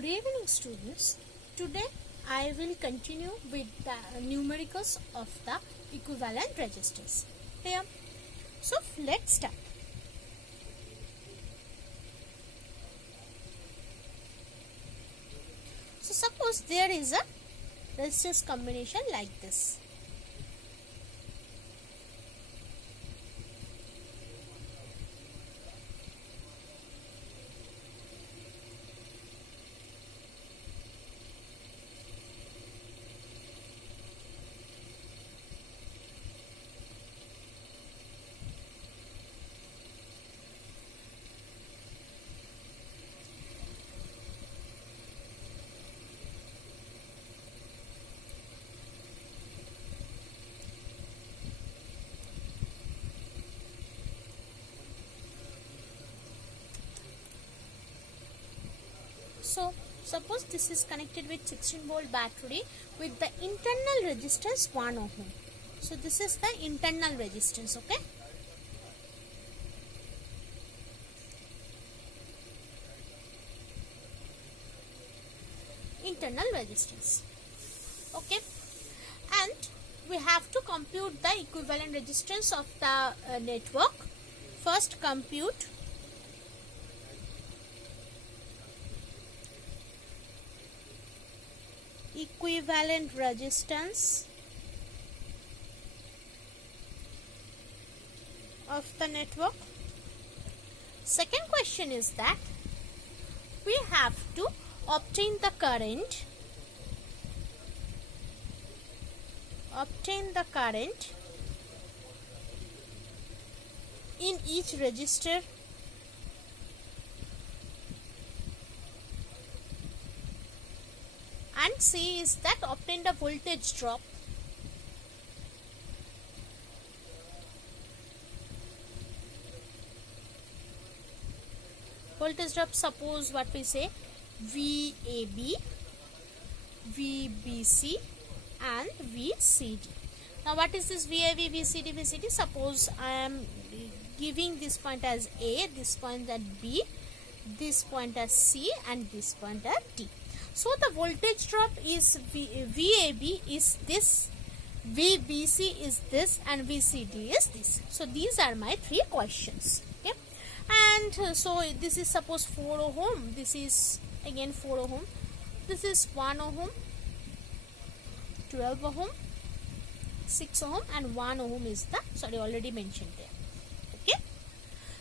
Good evening, students. Today I will continue with the numericals of the equivalent resistors. Here, so let's start. So suppose there is a resistors combination like this. So suppose this is connected with 16-volt battery with the internal resistance 1 ohm. So this is the internal resistance, okay? Internal resistance, okay? And we have to compute the equivalent resistance of the network. First compute equivalent resistance of the network. Second question is that we have to obtain the current in each resistor and C is that obtain the voltage drop suppose what we say VAB, VBC and VCD. Now what is this VAB, VCD, VCD? Suppose I am giving this point as A, this point as B, this point as C and this point as D. So the voltage drop is VAB is this, VBC is this and VCD is this. So these are my three questions. Okay, and so this is suppose 4 ohm, this is again 4 ohm, this is 1 ohm, 12 ohm, 6 ohm and 1 ohm is the already mentioned there. Okay,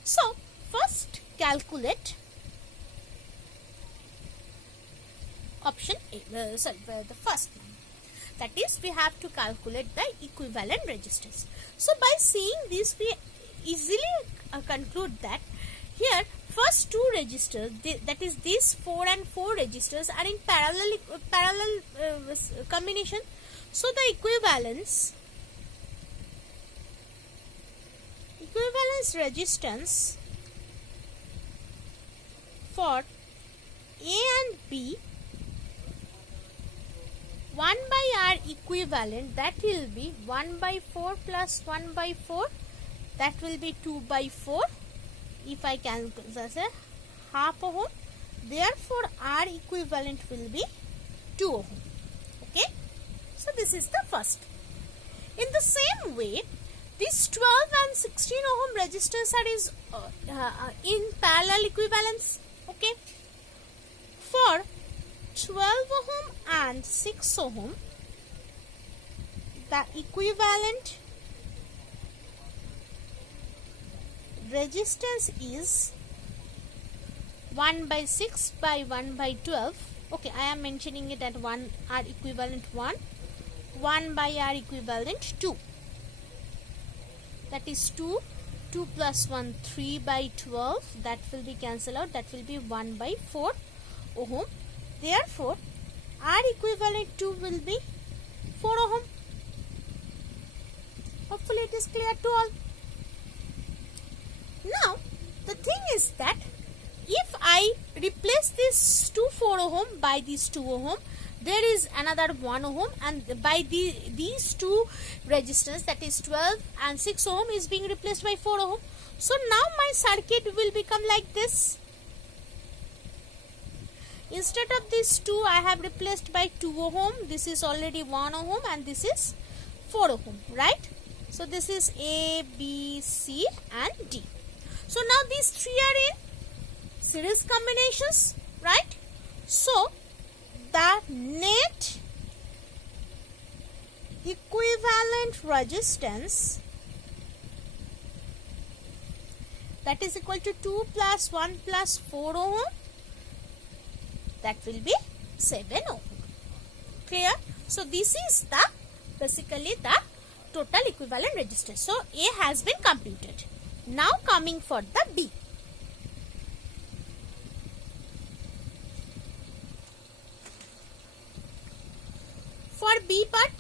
so first calculate option A, the first one, that is we have to calculate the equivalent resistance. So by seeing this we easily conclude that here first two resistors, that is these 4 and 4 resistors are in parallel combination. So the equivalence resistance for A and B 1 by R equivalent, that will be 1 by 4 plus 1 by 4, that will be 2 by 4. If I can say half ohm, therefore R equivalent will be 2 ohm. Okay, so this is the first. In the same way, these 12 and 16 ohm resistors are in parallel equivalence. Okay, for 12 ohm and 6 ohm, the equivalent resistance is 1 by 6 by 1 by 12. Okay, I am mentioning it at 1 R equivalent 1 by R equivalent 2. That is 2 plus 1 3 by 12, that will be cancelled out, that will be 1 by 4 ohm. Therefore, R equivalent 2 will be 4 ohm. Hopefully it is clear to all. Now, the thing is that if I replace this 4 ohm by this 2 ohm, there is another 1 ohm, and by these two resistors, that is 12 and 6 ohm is being replaced by 4 ohm. So now my circuit will become like this. Instead of this 2, I have replaced by 2 ohm. This is already 1 ohm and this is 4 ohm, right? So this is A, B, C and D. So now these 3 are in series combinations, right? So the net equivalent resistance, that is equal to 2 plus 1 plus 4 ohm, that will be 7 ohm. Clear? So this is the basically the total equivalent resistance. So A has been computed. Now coming for the B. For B part,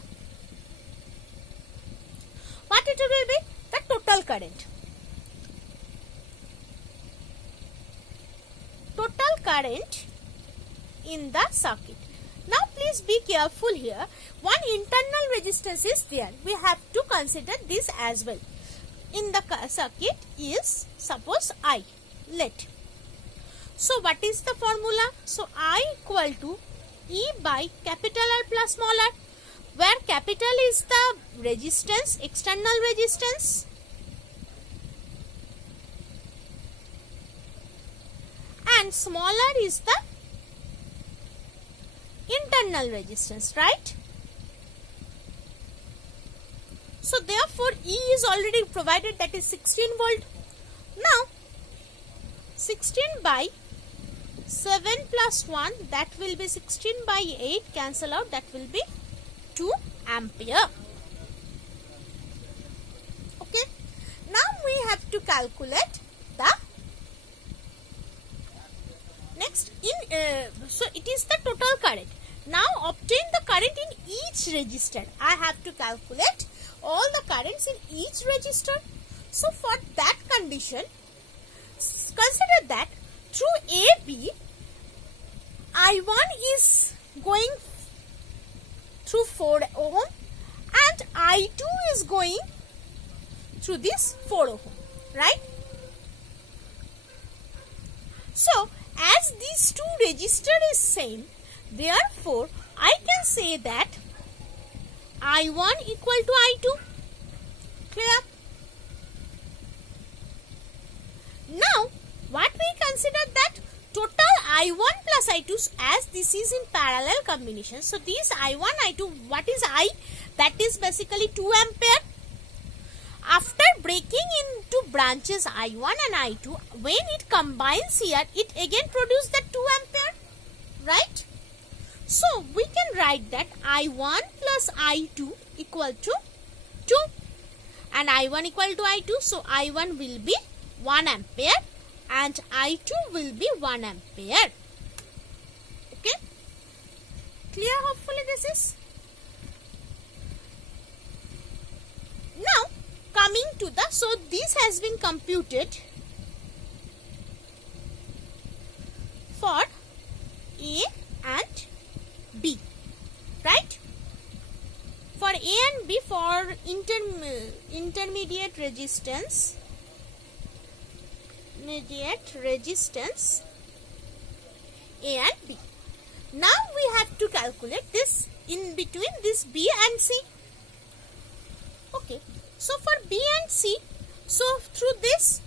what it will be? The total current. Total current in the circuit. Now please be careful here. One internal resistance is there. We have to consider this as well. In the circuit is suppose I. Let. So what is the formula? So I equal to E by capital R plus small r, where capital is the resistance, external resistance, and small r is the internal resistance, right? So therefore E is already provided, that is 16 volt. Now 16 by 7 plus 1, that will be 16 by 8, cancel out, that will be 2 ampere. Okay. Now we have to calculate the next so it is the total current. Now obtain the current in each resistor. I have to calculate all the currents in each resistor. So for that condition, consider that through AB, I1 is going through 4 ohm and I2 is going through this 4 ohm, right? So as these two resistors is same, therefore I can say that I1 equal to I2. Clear? Now what we consider that total I1 plus I2, as this is in parallel combination. So these I1, I2, what is I? That is basically 2 ampere. After breaking into branches I1 and I2, when it combines here, it again produces the 2 ampere, right? So we can write that I1 plus I2 equal to 2 and I1 equal to I2. So I1 will be 1 ampere and I2 will be 1 ampere. Okay? Clear? Hopefully this is. Now coming to the, so this has been computed for A and B, right? For A and B, for intermediate resistance, A and B. Now we have to calculate this in between this B and C. Okay, so for B and C, so through this,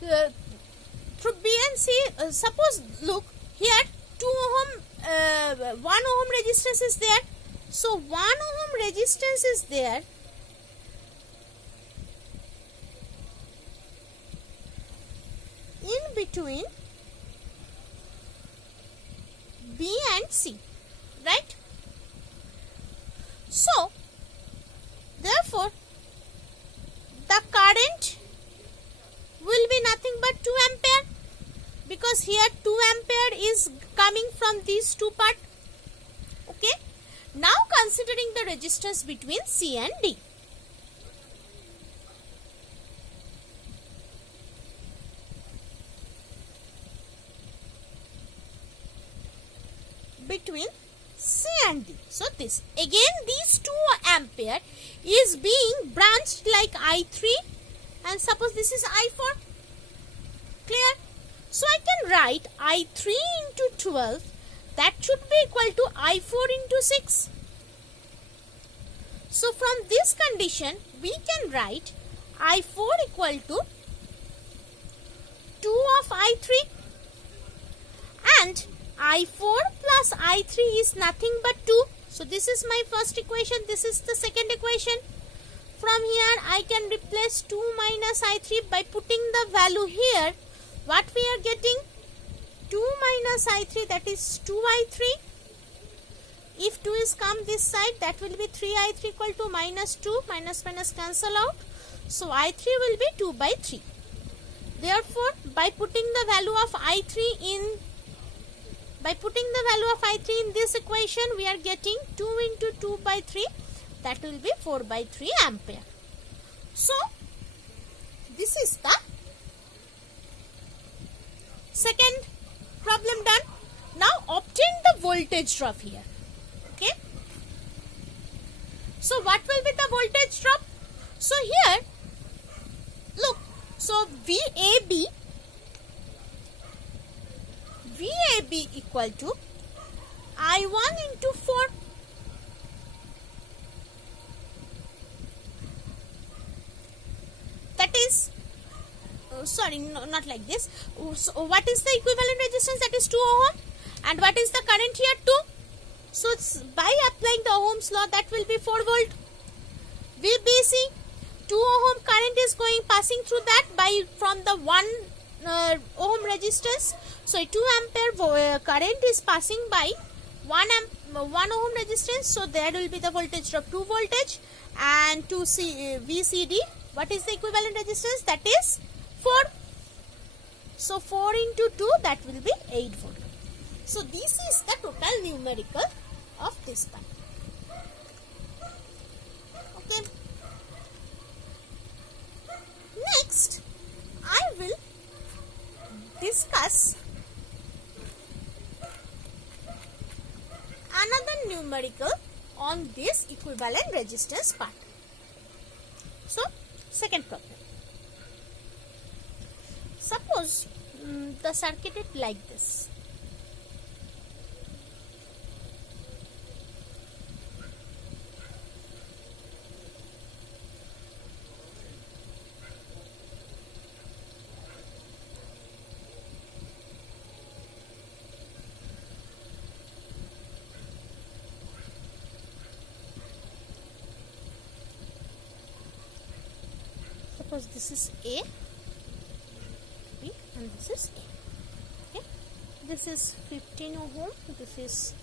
through B and C, suppose look here 2 ohm, 1 ohm resistance is there. So 1 ohm resistance is there. In between B and C, right? So therefore the current will be nothing but 2 ampere, because here 2 ampere is coming from these two parts. Okay. Now considering the resistance between C and D. Between C and D. So this again, these 2 ampere is being branched like I3 and suppose this is I4. Clear? So I can write I3 into 12, that should be equal to I4 into 6. So from this condition we can write I4 equal to 2 of I3, and I4 plus I3 is nothing but 2. So this is my first equation, this is the second equation. From here I can replace 2 minus I3 by putting the value here. What we are getting? 2 minus I3, that is 2I3. If 2 is come this side, that will be 3I3 equal to minus 2. Minus minus cancel out. So I3 will be 2 by 3. Therefore, by putting the value of I3 in this equation, we are getting 2 into 2 by 3. That will be 4 by 3 ampere. So, this is the second problem done. Now, obtain the voltage drop here. Okay. So, what will be the voltage drop? So, here, look. So, VAB equal to I1 into 4. That is, not like this. So what is the equivalent resistance? That is 2 ohm. And what is the current here? 2. So by applying the Ohm's law, that will be 4 volt. VBC, 2 ohm current is passing through that from the 1 ohm resistance. So 2 ampere current is passing by 1 ohm resistance. So there will be the voltage drop 2 voltage, and 2 VCD. What is the equivalent resistance? That is 4. So 4 into 2, that will be 8 volt. So this is the total numerical of this part. Okay. Next, I will discuss another numerical on this equivalent resistance part. So, second problem. Suppose the circuit is like this. Suppose this is A, B, and this is A. Okay, this is 15 ohm, this is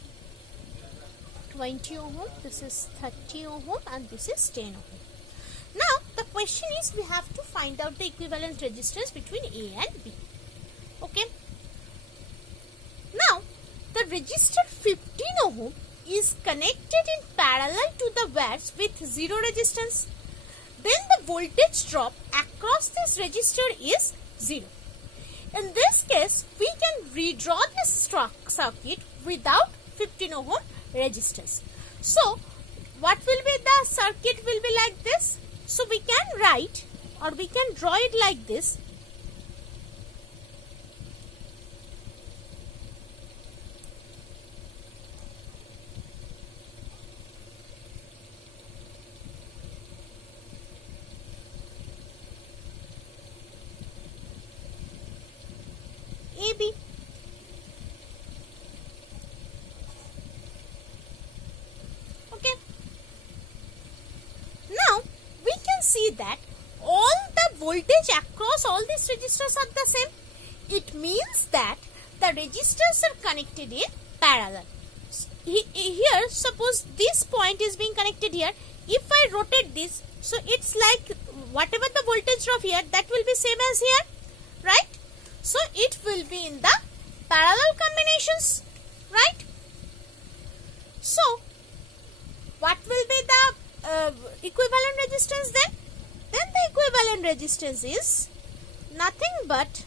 20 ohm, this is 30 ohm, and this is 10 ohm. Now the question is, we have to find out the equivalent resistance between A and B. Okay. Now the resistor 15 ohm is connected in parallel to the wires with 0 resistance. Then the voltage drop across this resistor is 0. In this case, we can redraw this circuit without 15 ohm resistance. So, what will be the circuit will be like this? So, we can write or we can draw it like this. AB. Okay. Now we can see that all the voltage across all these resistors are the same. It means that the resistors are connected in parallel. Here, suppose this point is being connected here. If I rotate this, so it's like whatever the voltage drop here, that will be same as here, right? So it will be in the parallel combinations, right? So what will be the equivalent resistance then? Then the equivalent resistance is nothing but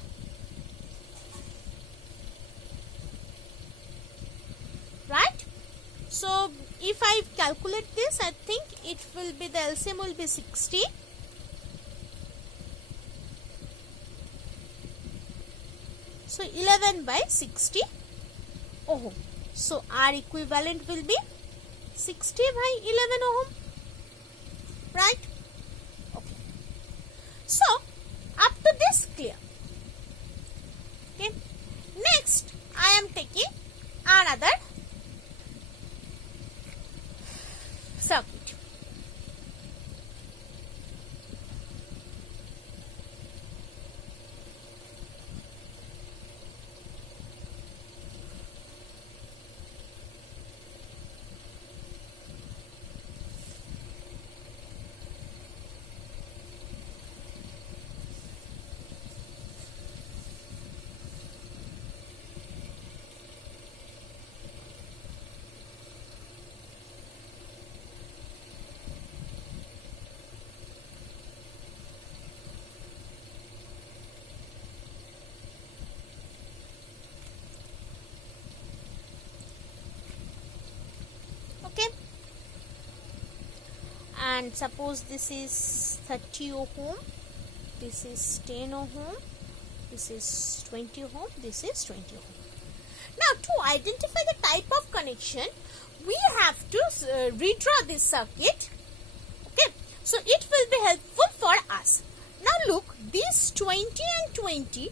right? So if I calculate this, I think it will be the LCM will be 60. So 11 by 60 ohm. So R equivalent will be 60 by 11 ohm. Right? Okay. So up to this clear. Okay. Next I am taking another circuit. Okay, and suppose this is 30 ohm, this is 10 ohm, this is 20 ohm, this is 20 ohm. Now to identify the type of connection, we have to redraw this circuit. Okay, so it will be helpful for us. Now look, these 20 and 20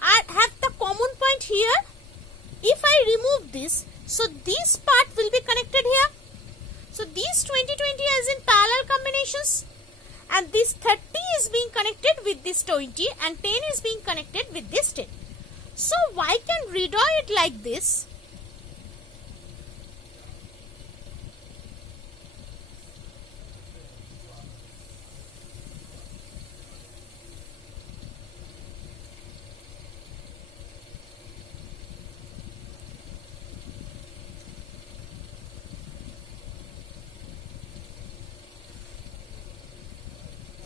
have the common point here. If I remove this, so this part will be connected here. So these 20 is in parallel combinations, and this 30 is being connected with this 20 and 10 is being connected with this 10. So I can redraw it like this.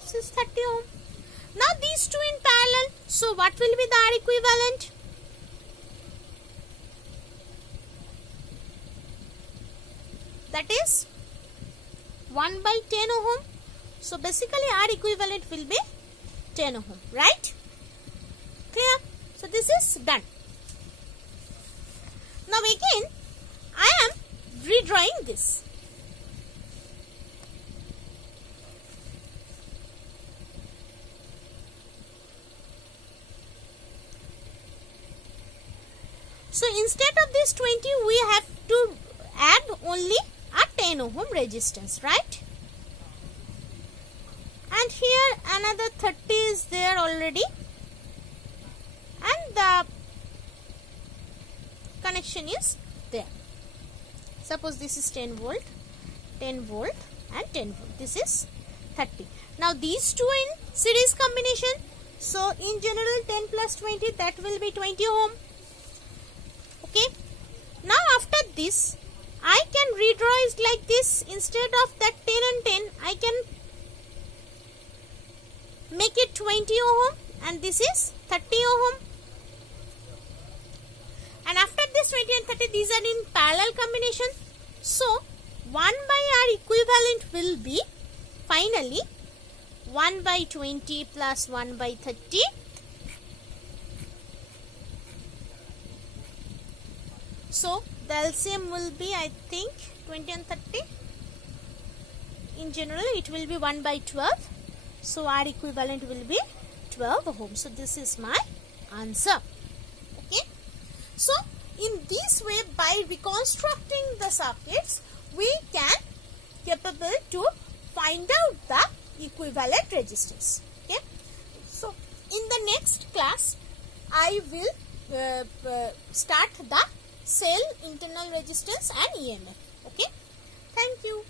This is 30 ohm. Now these two in parallel. So what will be the R equivalent? That is 1 by 10 ohm. So basically R equivalent will be 10 ohm, right? Clear? So this is done. Now again I am redrawing this. So instead of this 20, we have to add only a 10 ohm resistance, right? And here another 30 is there already, and the connection is there. Suppose this is 10 volt, 10 volt and 10 volt. This is 30. Now these two in series combination. So in general 10 plus 20, that will be 20 ohm. Okay. Now after this, I can redraw it like this. Instead of that 10 and 10, I can make it 20 ohm, and this is 30 ohm. And after this 20 and 30, these are in parallel combination. So 1 by R equivalent will be finally 1 by 20 plus 1 by 30. So the LCM will be, I think, 20 and 30. In general, it will be 1 by 12. So R equivalent will be 12 ohm. So this is my answer. Okay. So in this way, by reconstructing the circuits, we can capable to find out the equivalent resistance. Okay. So in the next class, I will start the cell internal resistance and EMF. Okay. Thank you.